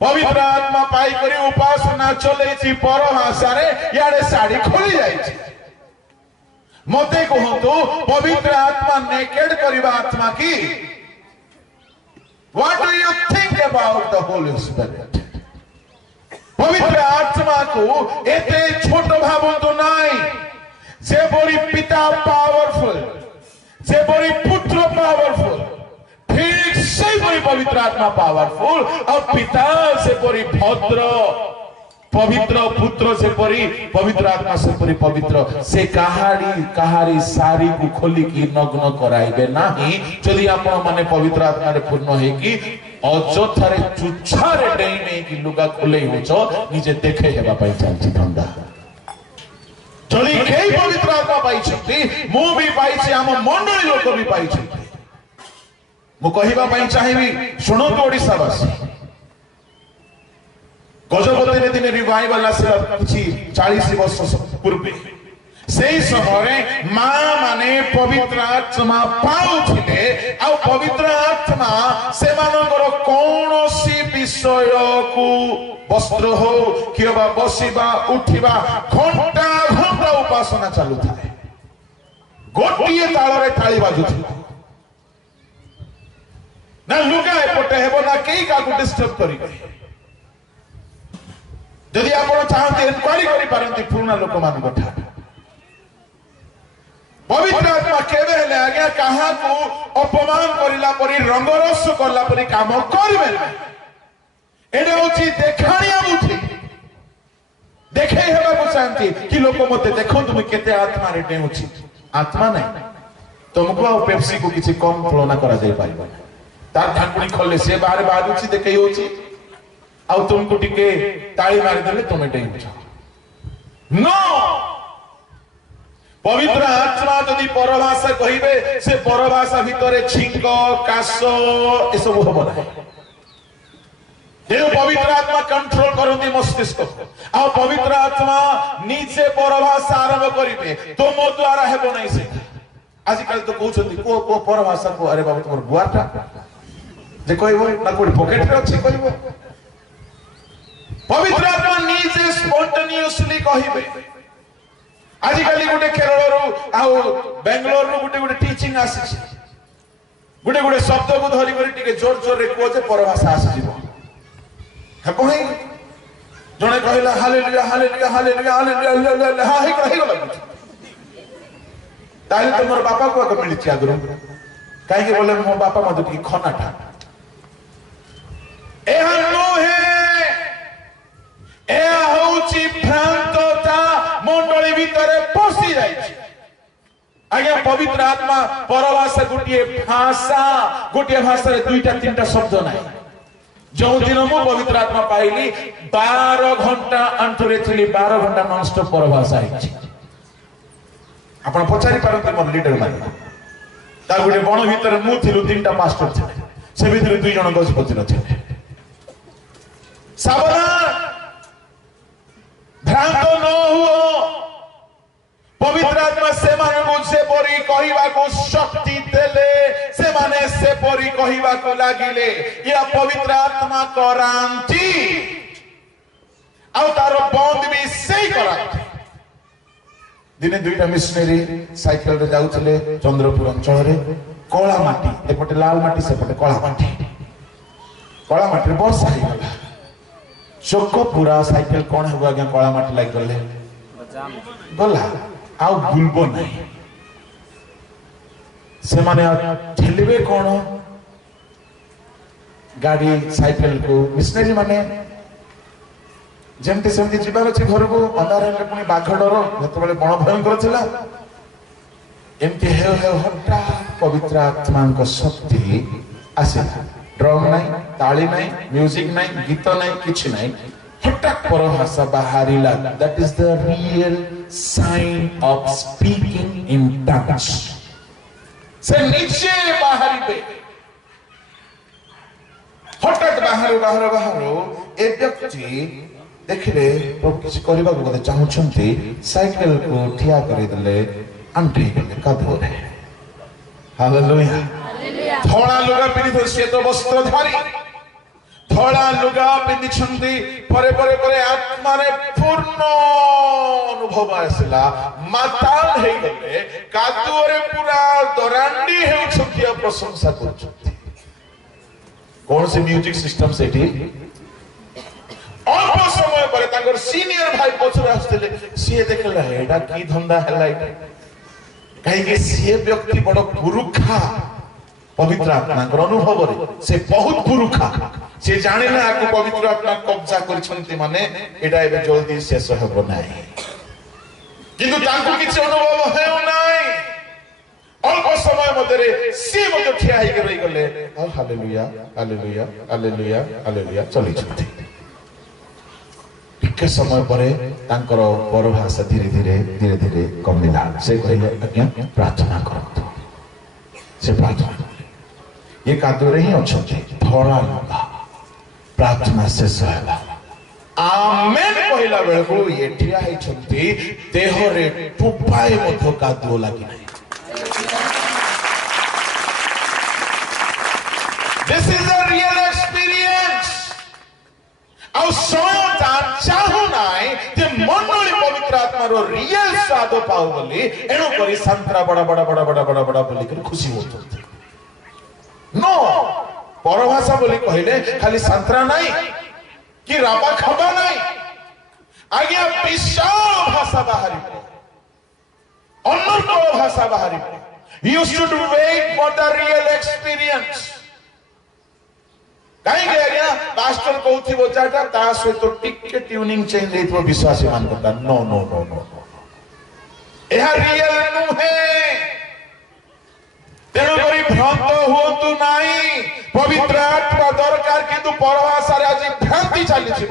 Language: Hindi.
पवित्र आत्मा पाई करी उपासना चले पर भाषा याडे साड़ी खोली जाए मते कहतु पवित्र आत्मा नेकेड करबा आत्मा की what do you think about the Holi spirit पवित्र आत्मा को एते छोट भावंतु नाई जे बोरी पिता पावरफुल जे बोरी पुत्र पावरफुल ठीक से बोरी पवित्र आत्मा पावरफुल और पिता से बोरी भद्र पवित्र पुत्र से परी पवित्र आत्मा से परी पवित्र से कहाड़ी सारी को खोली की नग्न कराइबे नाही जदि आपण माने पवित्र आत्मा रे पूर्ण हे कि अजथारे चुच्छारे डेई नै कि लुगा खोले होचो निजे देखे हेबा पई चालची धंदा जदि केई पवित्र आत्मा पाई छथि मु भी पाई छी हम मंडली लोक भी पाई छथि मु कहिबा पई चाहिबी सुनो तो ओडिसावासी गजपति दिन रिवाइवल आसला किछि 40 वर्ष पूर्वे सेही समय मां माने पवित्र आत्मा पाउथिले आ पवित्र आत्मा से मानकर कोनोसी विषय को वस्त्र हो किबा बसिबा उठिबा घंटा घंटा उपासना चालू थाए गोटिए ताଳରେ ताली बाजुथिला ना लुगा एपटे हेबो ना केई काकु डिस्टर्ब करिबे यदि आप चाहते इनक्वारी करी पारंती पुराना लोक मान कथा पवित्र आत्मा केबे हेले आज्ञा कहा को अपमान करिला परी रंगरस करला परी काम करबे ना एडे होची देखाणिया बुद्धि देखे हेबा को शांति कि लोक मते देखो तुम केते आत्मा रे डेउची आत्मा नहीं तुमको पेप्सी को किसी कम तुलना करा जाय पाइबा तार ढाकुणी खोले से बाहर बाजुची देखै होची आउ तुमको टिके ताली मारी देले तुम डेउछ नो पवित्र आत्मा यदि परभाषा कहिबे से परभाषा भितरे छिंक काश ए सब होबो ना जेउ पवित्र आत्मा कंट्रोल करंती मस्तिष्क आ पवित्र आत्मा नीचे परभाषा आरंभ करिबे तो मो द्वारा हेबो नै से आजकल तो कहउछंती को परभाषा को अरे बाबू तोर बुआटा जे कहबो ना कोइ पॉकेट रे अछि कहबो पवित्र आत्मा नीचे स्पॉन्टेनियसली कहिबे आजिकली गुटे केरल रो आउ बेंगलोर रो गुटे टीचिंग आसी गुटे शब्द को धरि करी टिके जोर जोर रे को जे परभाषा आसी जीवो हेबो हे जणे कहला हालेलुया हालेलुया हालेलुया हालेलुया हा हे गला ताले तमर बापा को आके मिली आगरो काहे के बोले मो बापा मते टिके खनाटा ए हनो हे ए होची भ्रांतता मंडली भितरे पसी जाइछि आज्ञा पवित्र आत्मा परभाषा गोटे भाषा रे दुईटा तीनटा शब्द नाही जो दिन मु पवित्र आत्मा पाइली 12 घंटा अंतरे थिली 12 घंटा नॉन स्टॉप परभाषा हिछि आपण पचारि पारंती मोर लीडर माने ता गोटे बण भितरे मु थिलु तीनटा मास्टर थिले से भितरे दुई जण गजपति नथिले सावधान भ्रांत न हुओ पवित्र आत्मा से माने से परी कहिबा को शक्ति देले से माने से परी कहिबा को लागिले या पवित्र आत्मा करांती आ तार बंद भी सही करांती दिने दुईटा मिशनरी साइकेल रे जाउथले चंद्रपुर अंचल रे कोला माटी एपटे लाल माटी सेपटे कोला माटी रे वर्षा ही गला चोक पूरा साइकेल कौन है आज्ञा कला माटी लाग गले गला आउ गुलबो नहीं से माने ठेलिबे कौन गाड़ी साइकेल को मिशनरी माने जेमते सेमती जीवार अछि घर को अंधार हेले पुनी बाघ डर जते बेले बण भयंकर थिला एमती हे हठात पवित्र आत्मा को शक्ति आसिला ड्रम नहीं ताली नहीं म्यूजिक नहीं गीत नहीं किछि नहीं हठात परभाषा बाहरिला that is the real sign of speaking in tongues से नीचे बाहरिबे हठात बाहर ए व्यक्ति देखिले प्रभु किछि करबा को गते चाहुछंती साइकिल को ठिया करि देले अंठी गले कादोरे हालेलुया धड़ा लुगा पिनी श्वेत वस्त्र धारी धड़ा लुगा पिंधि परे परे परे आत्मा रे पूर्ण अनुभव आसला माताल हे गले कादुरे पूरा दरांडी हेउछंती आ प्रशंसा करछंती कौन से म्यूजिक सिस्टम सेठी अल्प समय पर तांगर सीनियर भाई पछरे आस्तेले सिए देखला एडा की धंदा हला एटा काहे के सिए व्यक्ति बड़ पुरुखा पवित्र आत्मा अनुभव रे से बहुत पुरुखा से जाने ना आको पवित्र आत्मा कब्जा करछंती माने एडा एबे जल्दी शेष हेबो नाही किंतु तांको किछ अनुभव हेउ नाही अल्प समय मध्यरे से मध्य ठिया हे रही गले हालेलुया हालेलुया हालेलुया हालेलुया चली छथि के समय परे तांकर परभाषा धीरे धीरे धीरे धीरे कमिला से कहले आज्ञा प्रार्थना करतो से प्रार्थना ये कादुरे ही अछथि धरा लगा प्रार्थना शेष होला आमेन पहिला बेल को ये ठिया हे छथि देह रे टुपाए मध्य कादु लागि नाही This is a real experience. और सोचा चाहू नाई जे मंडली पवित्र आत्मा रो रियल स्वाद पाऊ बोली एनो करी संतरा बड़ा बड़ा बड़ा बड़ा बड़ा बड़ा बोली कर खुशी होत नो परभाषा बोली कहले खाली संतरा नाही कि राबा खबा नाही आगे विशाल भाषा बाहरी अन्य भाषा बाहरी you should wait for the real experience कहीं गया पास्टर कहथि बोचाटा ता सहित टिके ट्यूनिंग चेंज हेतो विश्वासी मान करता नो नो नो नो एहा रियल नुहे तेणु करी भ्रांत हुअतु नाही पवित्र आत्मा दरकार किंतु परभाषा रे आज भ्रांति चली